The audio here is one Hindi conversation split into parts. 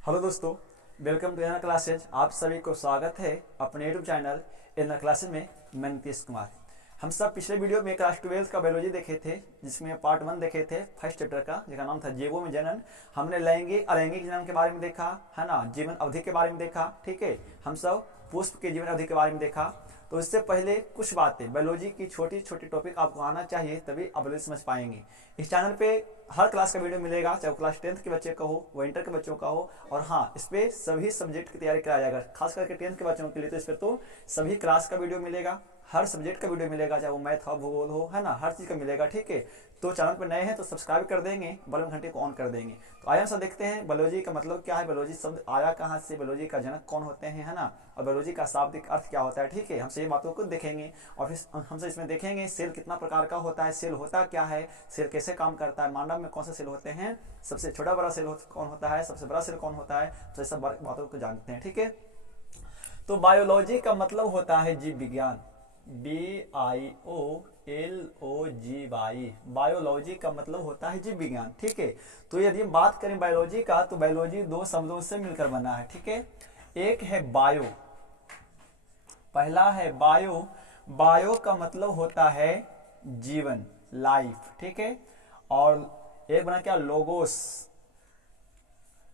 हेलो दोस्तों, वेलकम टू एनर क्लासेज। आप सभी को स्वागत है अपने यूट्यूब चैनल एनर क्लासेज में। मैं नीतीश कुमार। हम सब पिछले वीडियो में क्लास 12 का बायोलॉजी देखे थे, जिसमें पार्ट 1 देखे थे फर्स्ट चैप्टर का, जिसका नाम था जीवों में जनन। हमने लैंगिक अलैंगिक जनन के बारे में देखा है ना, जीवन अवधि के बारे में देखा। ठीक है, हम सब पुष्प के जीवन अवधि के बारे में देखा। तो इससे पहले कुछ बातें, बायोलॉजी की छोटी छोटी टॉपिक आपको आना चाहिए, तभी आप बायोलॉजी समझ पाएंगे। इस चैनल पे हर क्लास का वीडियो मिलेगा, चाहे क्लास 10th के बच्चे का हो, वो इंटर के बच्चों का हो। और हाँ, इस पे सभी सब्जेक्ट की तैयारी कराया जाएगा, खास करके 10th के बच्चों के लिए। तो इस पर तो सभी क्लास का वीडियो मिलेगा, हर सब्जेक्ट का वीडियो मिलेगा, चाहे वो मैथ हो, भूगोल हो, है ना, हर चीज़ का मिलेगा। ठीक है, तो चैनल पर नए हैं तो सब्सक्राइब कर देंगे, बल घंटे को ऑन कर देंगे। तो आइए हम सब देखते हैं बायोलॉजी का मतलब क्या है, बायोलॉजी शब्द आया कहाँ से, बायोलॉजी का जनक कौन होते हैं, है ना, और बायोलॉजी का शाब्दिक अर्थ क्या होता है। ठीक है, हमसे ये बातों को देखेंगे और फिर हमसे इसमें देखेंगे सेल कितना प्रकार का होता है, सेल होता क्या है, सेल कैसे काम करता है, मानव में कौन से सेल होते हैं, सबसे छोटा बड़ा सेल कौन होता है, सबसे बड़ा सेल कौन होता है। तो ये सब बातों को जानते हैं। ठीक है, तो बायोलॉजी का मतलब होता है जीव विज्ञान, BIOLOGY। बायोलॉजी का मतलब होता है जीव विज्ञान। ठीक है, तो यदि हम बात करें बायोलॉजी का, तो बायोलॉजी दो शब्दों से मिलकर बना है। ठीक है, एक है बायो, पहला है बायो। बायो का मतलब होता है जीवन, लाइफ। ठीक है, और एक बना क्या, लोगोस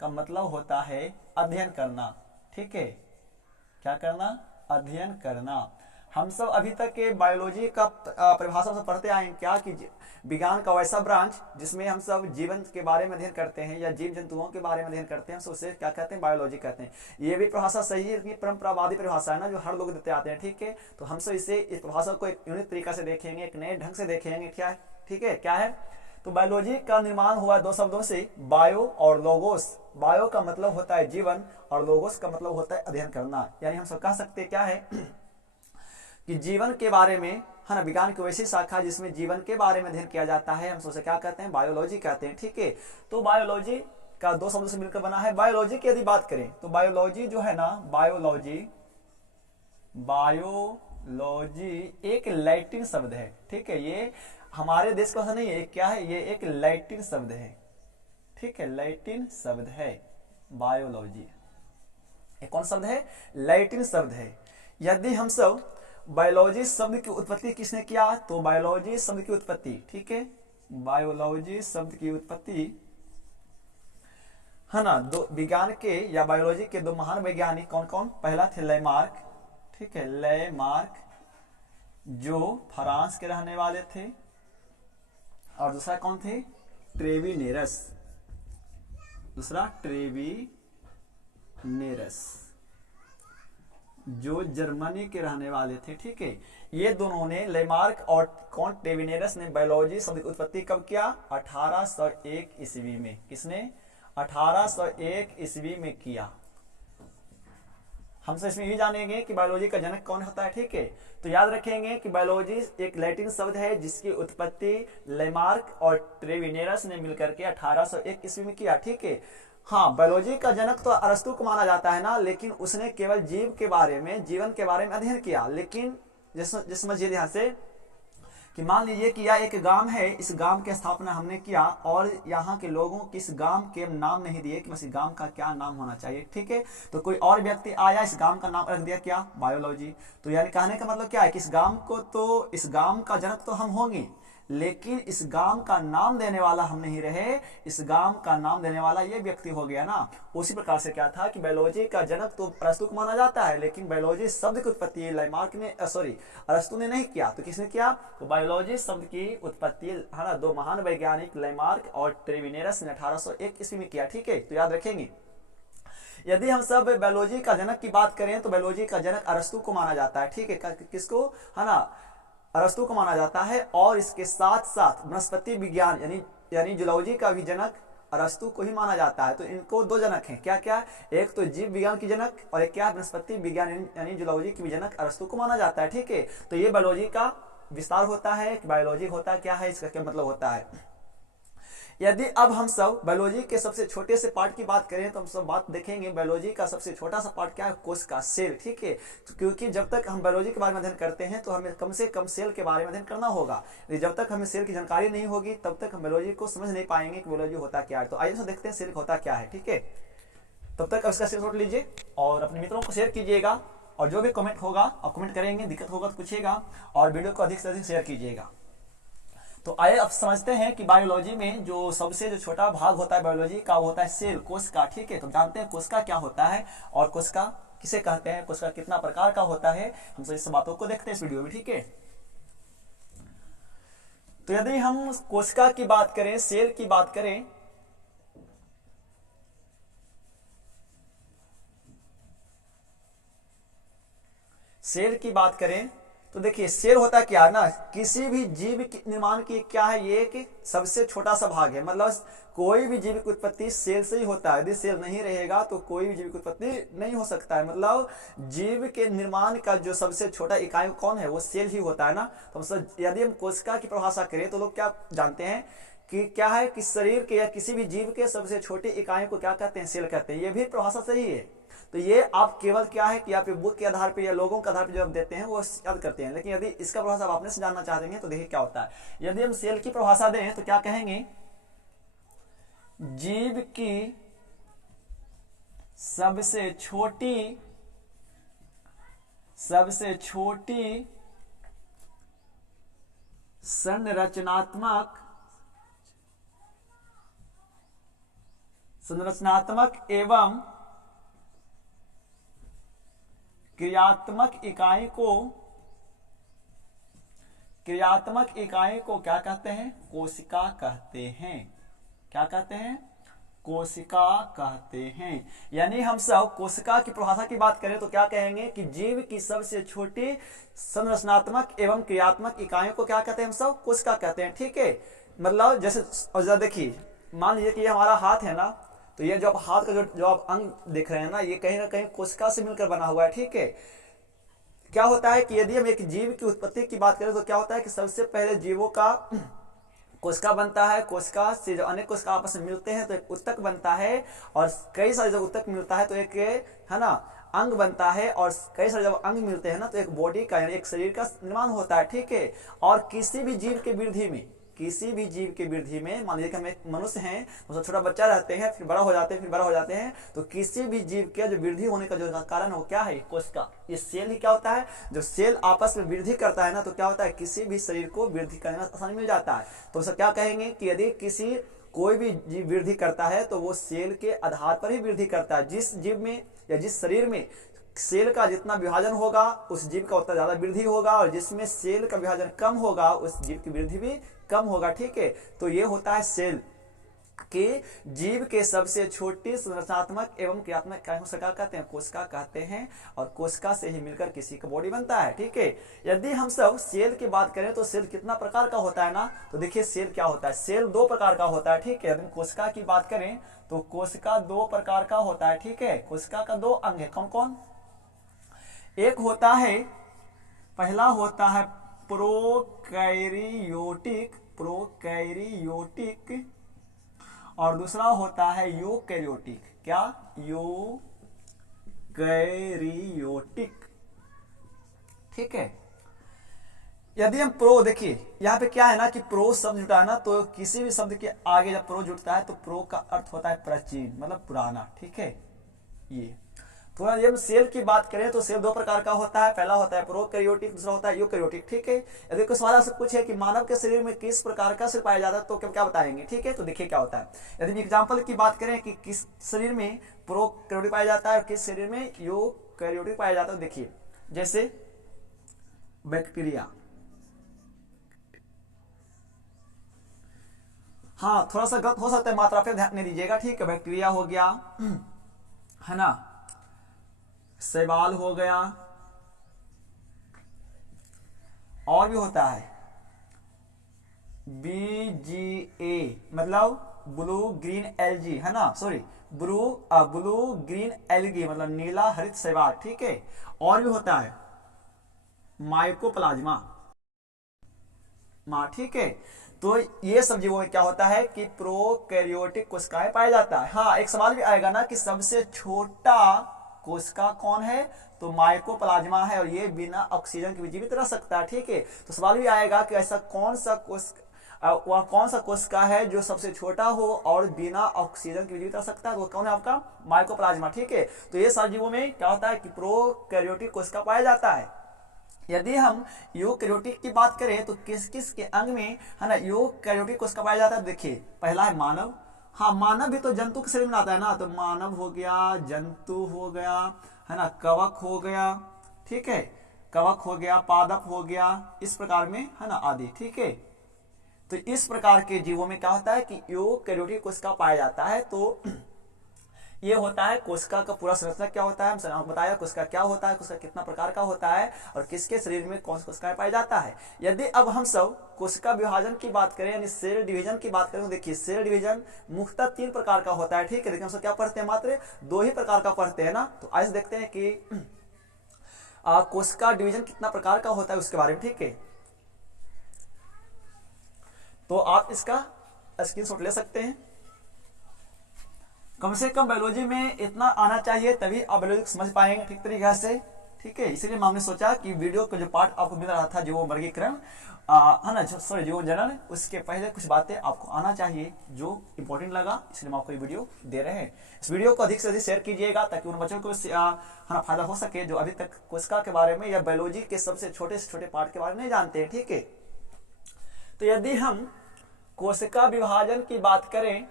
का मतलब होता है अध्ययन करना। ठीक है, क्या करना, अध्ययन करना। हम सब अभी तक के बायोलॉजी का परिभाषा से पढ़ते आए हैं क्या, कि विज्ञान का वैसा ब्रांच जिसमें हम सब जीवन के बारे में अध्ययन करते हैं या जीव जंतुओं के बारे में अध्ययन करते हैं, हम उसे क्या कहते हैं, बायोलॉजी कहते हैं। ये भी परिभाषा सही है, परंपरावादी परिभाषा है ना, जो हर लोग देते आते हैं। ठीक है, तो हम सब इसे इस परिभाषा को एक यूनिक तरीका से देखेंगे, एक नए ढंग से देखेंगे। क्या है, ठीक है, क्या है। तो बायोलॉजी का निर्माण हुआ दो शब्दों से, बायो और लोगोस। बायो का मतलब होता है जीवन और लोगोस का मतलब होता है अध्ययन करना। यानी हम सब कह सकते हैं क्या है कि जीवन के बारे में, है ना, विज्ञान की वैसी शाखा जिसमें जीवन के बारे में अध्ययन किया जाता है, हम सोचे क्या कहते हैं, बायोलॉजी कहते हैं। ठीक है, तो बायोलॉजी का दो शब्दों से मिलकर बना है। बायोलॉजी की यदि बात करें तो बायोलॉजी जो है ना, बायोलॉजी एक लैटिन शब्द है। ठीक है, ये हमारे देश का नहीं है, क्या है, ये एक लैटिन शब्द है। ठीक है, लैटिन शब्द है बायोलॉजी। एक कौन शब्द है, लैटिन शब्द है। यदि हम सब बायोलॉजी शब्द की उत्पत्ति किसने किया, तो बायोलॉजी शब्द की उत्पत्ति, ठीक है, बायोलॉजी शब्द की उत्पत्ति, है ना, दो विज्ञान के या बायोलॉजी के दो महान वैज्ञानिक कौन कौन, पहला थे लेमार्क। ठीक है, लेमार्क जो फ्रांस के रहने वाले थे, और दूसरा कौन थे, ट्रेविनेरस। दूसरा ट्रेविनेरस जो जर्मनी के रहने वाले थे। ठीक है, ये दोनों ने, लेमार्क और कौन, ट्रेविनेरस ने बायोलॉजी शब्द की उत्पत्ति कब किया, 1801 ईस्वी में। किसने, 1801 ईस्वी में किया। हमसे इसमें ये जानेंगे कि बायोलॉजी का जनक कौन होता है। ठीक है, तो याद रखेंगे कि बायोलॉजी एक लैटिन शब्द है जिसकी उत्पत्ति लेमार्क और ट्रेविनेरस ने मिलकर के 1801 ईस्वी में किया। ठीक है, हाँ, बायोलॉजी का जनक तो अरस्तु को माना जाता है ना, लेकिन उसने केवल जीव के बारे में, जीवन के बारे में अध्ययन किया। लेकिन जिस समझिए ध्यान से कि मान लीजिए कि यह एक गांव है, इस गांव की स्थापना हमने किया और यहाँ के लोगों को इस गांव के नाम नहीं दिए कि बस इस गांव का क्या नाम होना चाहिए। ठीक है, तो कोई और व्यक्ति आया, इस गांव का नाम रख दिया क्या, बायोलॉजी। तो यानी कहने का मतलब क्या है कि इस गांव को, तो इस गांव का जनक तो हम होंगे, लेकिन इस गांव का नाम देने वाला हम नहीं रहे, इस गांव का नाम देने वाला ये व्यक्ति हो गया ना। उसी प्रकार से क्या था कि बायोलॉजी का जनक तो अरस्तु को माना जाता है, लेकिन बायोलॉजी शब्द की उत्पत्ति लेमार्क ने, अरस्तु ने नहीं किया, तो किसने किया, तो बायोलॉजी शब्द की उत्पत्ति, है ना, दो महान वैज्ञानिक लेमार्क और ट्रेविनेरस ने 1801 ईस्वी में किया। ठीक है, तो याद रखेंगे। यदि हम सब बायोलॉजी का जनक की बात करें तो बायोलॉजी का जनक अरस्तु को माना जाता है। ठीक है, किसको, है ना, अरस्तु को माना जाता है। और इसके साथ साथ वनस्पति विज्ञान यानी जूलॉजी का भी जनक अरस्तु को ही माना जाता है। तो इनको दो जनक हैं, क्या क्या, एक तो जीव विज्ञान की जनक और एक क्या, वनस्पति विज्ञान यानी जूलॉजी की भी जनक अरस्तु को माना जाता है। ठीक है, तो ये बायोलॉजी का विस्तार होता है कि बायोलॉजी होता क्या है, इसका क्या मतलब होता है। यदि अब हम सब बायोलॉजी के सबसे छोटे से पार्ट की बात करें तो हम सब बात देखेंगे बायोलॉजी का सबसे छोटा सा पार्ट क्या है, कोश का सेल। ठीक है, तो क्योंकि जब तक हम बायोलॉजी के बारे में अध्ययन करते हैं तो हमें कम से कम सेल के बारे में अध्ययन करना होगा। जब तक हमें सेल की जानकारी नहीं होगी तब तक हम बायोलॉजी को समझ नहीं पाएंगे कि बायोलॉजी होता क्या है। तो आइए देखते हैं सेल होता क्या है। ठीक है, तब तक इसका स्क्रीनशॉट लीजिए और अपने मित्रों को शेयर कीजिएगा, और जो भी कमेंट होगा आप कमेंट करेंगे, दिक्कत होगा तो पूछिएगा, और वीडियो को अधिक से अधिक शेयर कीजिएगा। तो आइए अब समझते हैं कि बायोलॉजी में जो सबसे जो छोटा भाग होता है बायोलॉजी का, वो होता है सेल, कोशिका। ठीक है, तो जानते हैं कोशिका क्या होता है और कोशिका किसे कहते हैं, कोशिका कितना प्रकार का होता है, हम सब इस बातों को देखते हैं इस वीडियो में। ठीक है, तो यदि हम कोशिका की बात करें, सेल की बात करें, सेल की बात करें तो देखिए सेल होता क्या ना, किसी भी जीव के निर्माण की क्या है, ये एक सबसे छोटा सा भाग है। मतलब कोई भी जीव की उत्पत्ति सेल से ही होता है। यदि सेल नहीं रहेगा तो कोई भी जीव की उत्पत्ति नहीं हो सकता है। मतलब जीव के निर्माण का जो सबसे छोटा इकाई कौन है, वो सेल ही होता है ना। तो मतलब यदि हम कोशिका की परिभाषा करें तो लोग क्या जानते हैं कि क्या है कि शरीर के या किसी भी जीव के सबसे छोटी इकाई को क्या कहते हैं, सेल कहते हैं। ये भी परिभाषा सही है। तो ये आप केवल क्या है कि आप बुक के आधार पर या लोगों के आधार पर जो आप देते हैं वो याद करते हैं, लेकिन यदि इसका परिभाषा आप अपने से जानना चाहते हैं तो देखिए क्या होता है। यदि हम सेल की परिभाषा दें तो क्या कहेंगे, जीव की सबसे छोटी संरचनात्मक एवं क्रियात्मक इकाई को क्या कहते हैं, कोशिका कहते हैं। क्या कहते हैं, कोशिका कहते हैं। यानी हम सब कोशिका की परिभाषा की बात करें तो क्या कहेंगे कि जीव की सबसे छोटी संरचनात्मक एवं क्रियात्मक इकाइयों को क्या कहते हैं, हम सब कोशिका कहते हैं। ठीक है, मतलब जैसे देखिए, मान लीजिए कि ये हमारा हाथ है ना, तो ये जो आप हाथ का जो आप अंग देख रहे हैं ना, ये कहीं ना कहीं कोशिका से मिलकर बना हुआ है। ठीक है, क्या होता है कि यदि हम एक जीव की उत्पत्ति की बात करें तो क्या होता है कि सबसे पहले जीवों का कोशिका बनता है। कोशिका से जब अनेक कोशिका आपस में मिलते हैं तो एक उत्तक बनता है, और कई सारे जब उत्तक मिलता है तो एक है ना अंग बनता है, और कई सारे जब अंग मिलते हैं ना तो एक बॉडी का यानी एक शरीर का निर्माण होता है। ठीक है, और किसी भी जीव के वृद्धि में मान लीजिए कि हम एक मनुष्य हैं, तो छोटा बच्चा रहते हैं, फिर बड़ा हो जाते हैं, तो किसी भी जीव के जो वृद्धि होने का जो कारण है वो क्या है, कोशिका। ये सेल ही क्या होता है, जब सेल आपस में वृद्धि करता है ना तो क्या होता है, किसी भी शरीर को वृद्धि करने में आसानी मिल जाता है। तो सब क्या कहेंगे कि यदि कोई भी जीव वृद्धि करता है तो वो सेल के आधार पर ही वृद्धि करता है। जिस जीव में या जिस शरीर में सेल का जितना विभाजन होगा उस जीव का उतना ज्यादा वृद्धि होगा, और जिसमें सेल का विभाजन कम होगा उस जीव की वृद्धि भी कम होगा। ठीक है, तो ये होता है सेल कि जीव के सबसे छोटी संरचनात्मक एवं क्रियात्मक इकाई को क्या कहते हैं, कोशिका कहते हैं, और कोशिका से ही मिलकर किसी का बॉडी बनता है। ठीक है, यदि हम सब सेल की बात करें तो सेल कितना प्रकार का होता है ना, तो देखिए सेल क्या होता है, सेल दो प्रकार का होता है। ठीक है, यदि कोशिका की बात करें तो कोशिका दो प्रकार का होता है। ठीक है, कोशिका का दो अंग है, कौन कौन, एक होता है, पहला होता है प्रोकैरियोटिक, और दूसरा होता है यूकैरियोटिक। क्या, यूकैरियोटिक। ठीक है, यदि हम प्रो देखिए यहाँ पे क्या है ना कि प्रो शब्द जुटा है ना, तो किसी भी शब्द के आगे जब प्रो जुटता है तो प्रो का अर्थ होता है प्राचीन, मतलब पुराना। ठीक है, ये तो यदि हम सेल की बात करें तो सेल दो प्रकार का होता है, पहला होता है प्रोकैरियोटिक, दूसरा होता है यूकैरियोटिक। ठीक है, यदि कोई सवाल आपसे पूछे कि मानव के शरीर में किस प्रकार का सेल पाया जाता है तो क्या बताएंगे। ठीक है, तो देखिए क्या होता है। यदि एग्जांपल की बात करें कि किस शरीर में प्रोकैरियोटिक पाया जाता है और किस शरीर में यूकैरियोटिक पाया जाता है, देखिए जैसे बैक्टीरिया, हाँ थोड़ा सा गलत हो सकता है, मात्रा पे ध्यान नहीं दीजिएगा। ठीक है, बैक्टीरिया हो गया है ना, शैवाल हो गया, और भी होता है BGA, मतलब ब्लू ग्रीन एल्गी, है ना, सॉरी ब्लू ग्रीन एल्गी मतलब नीला हरित शैवाल। ठीक है, और भी होता है माइकोप्लाज्मा। ठीक है, तो ये सब जीवों में क्या होता है कि प्रोकैरियोटिक कोशिकाएं पाया जाता है। हाँ, एक सवाल भी आएगा ना कि सबसे छोटा कोशिका कौन है, तो माइकोप्लाज्मा है, और ये बिना ऑक्सीजन के भी जीवित रह सकता है। ठीक है, तो सवाल भी आएगा कि ऐसा कौन सा वह कौन सा कोशिका है जो सबसे छोटा हो और बिना ऑक्सीजन के जीवित रह सकता है? तो कौन है आपका? माइकोप्लाज्मा। ठीक है, तो ये सारे जीवों में क्या होता है कि प्रोकैरियोटिक कोशिका पाया जाता है। यदि हम यूकैरियोटिक की बात करें तो किस किस के अंग में है ना यूकैरियोटिक कोशिका पाया जाता है? देखिए, पहला है मानव। हाँ, मानव भी तो जंतु के शरीर में आता है ना, तो मानव हो गया, जंतु हो गया, है ना, कवक हो गया, ठीक है, कवक हो गया, पादप हो गया, इस प्रकार में, है ना, आदि। ठीक है, तो इस प्रकार के जीवों में क्या होता है कि यूकैरियोटिक कोशिका पाया जाता है। तो ये होता है कोशिका का पूरा संरचना क्या होता है, हम बताया कोशिका क्या होता है, कोशिका कितना प्रकार का होता है और किसके शरीर में कौन सा कोशिका पाया जाता है। यदि अब हम सब कोशिका विभाजन की बात करें यानी सेल डिवीजन की बात करें तो देखिए, सेल डिवीजन मुख्यतः 3 प्रकार का होता है। ठीक है, लेकिन हम सब क्या पढ़ते हैं? मात्र 2 ही प्रकार का पढ़ते हैं ना। तो आज देखते हैं कि कोशिका डिवीजन कितना प्रकार का होता है उसके बारे में। ठीक है, तो आप इसका स्क्रीनशॉट ले सकते हैं। कम से कम बायोलॉजी में इतना आना चाहिए, तभी आप बायोलॉजी समझ पाएंगे ठीक तरीके से। ठीक है, इसीलिए हमने सोचा कि वीडियो का जो पार्ट आपको मिल रहा था, जीव वर्गीकरण है ना, सॉरी जीव जनरल, उसके पहले कुछ बातें आपको आना चाहिए जो इंपॉर्टेंट लगा, इसलिए हम आपको ये वीडियो दे रहे हैं। इस वीडियो को अधिक से अधिक शेयर कीजिएगा ताकि उन बच्चों को है ना फायदा हो सके जो अभी तक कोशिका के बारे में या बायोलॉजी के सबसे छोटे से छोटे पार्ट के बारे में नहीं जानते हैं। ठीक है, तो यदि हम कोशिका विभाजन की बात करें,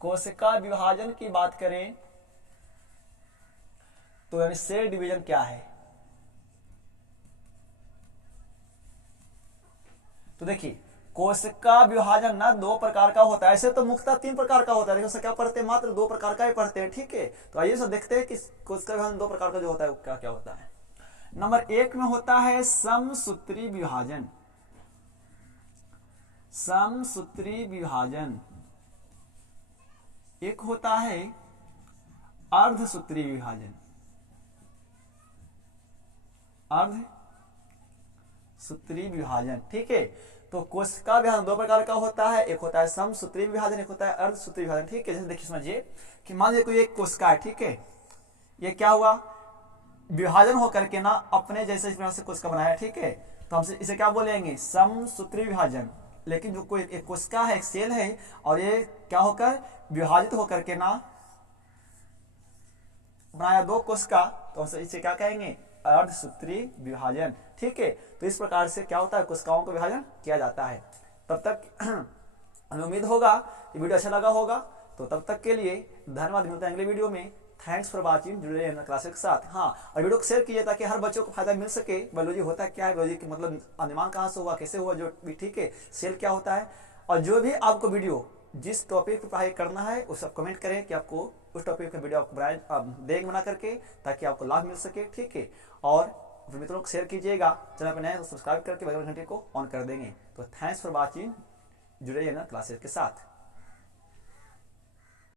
कोशिका विभाजन की बात करें तो यानी सेल डिवीजन क्या है? तो देखिए, कोशिका विभाजन ना 2 प्रकार का होता है। ऐसे तो मुख्यतः 3 प्रकार का होता है, लेकिन क्या पढ़ते हैं? मात्र 2 प्रकार का ही पढ़ते हैं। ठीक है, तो आइए सब देखते हैं कि कोशिका विभाजन 2 प्रकार का जो होता है वो क्या क्या होता है। नंबर 1 में होता है समसूत्री विभाजन। समसूत्री विभाजन। एक होता है अर्धसूत्री विभाजन। अर्धसूत्री विभाजन। ठीक है, तो कोशिका विभाजन 2 प्रकार का होता है, एक होता है समसूत्री विभाजन, एक होता है अर्धसूत्री विभाजन। ठीक है, जैसे देखिए समझिए कि मान लीजिए कोई एक कोशिका है। ठीक है, ये क्या हुआ? विभाजन होकर के ना अपने जैसे इस प्रकार से कोशिका बनाया। ठीक है, तो हम इसे क्या बोलेंगे? समसूत्री विभाजन। लेकिन जो कोई एक कोशिका है, एक सेल है, और ये क्या होकर विभाजित होकर के ना बनाया 2 कोशिका, तो हम इसे क्या कहेंगे? अर्धसूत्री विभाजन। ठीक है, तो इस प्रकार से क्या होता है? कोशिकाओं का विभाजन किया जाता है। तब तक हमें उम्मीद होगा कि वीडियो अच्छा लगा होगा, तो तब तक के लिए धन्यवाद। मिलते हैं अगले वीडियो में। थैंक्स फॉर वॉचिंग, जुड़े रहना क्लासेस के साथ। हाँ, और वीडियो को शेयर कीजिए ताकि हर बच्चों को फायदा मिल सके। बायोलॉजी होता क्या है, बायोलॉजी की मतलब अनुमान कहाँ से हुआ, कैसे हुआ, जो भी। ठीक है, सेल क्या होता है, और जो भी आपको वीडियो जिस टॉपिक पर पढ़ाई करना है उस सब कमेंट करें कि आपको उस टॉपिक का वीडियो आपको देख बना करके, ताकि आपको लाभ मिल सके। ठीक है, और अपने मित्रों को शेयर कीजिएगा। चैनल पर नए तो सब्सक्राइब करके बगल घंटे को ऑन कर देंगे। तो थैंक्स फॉर वॉचिंग, जुड़े रहना क्लासेस के साथ।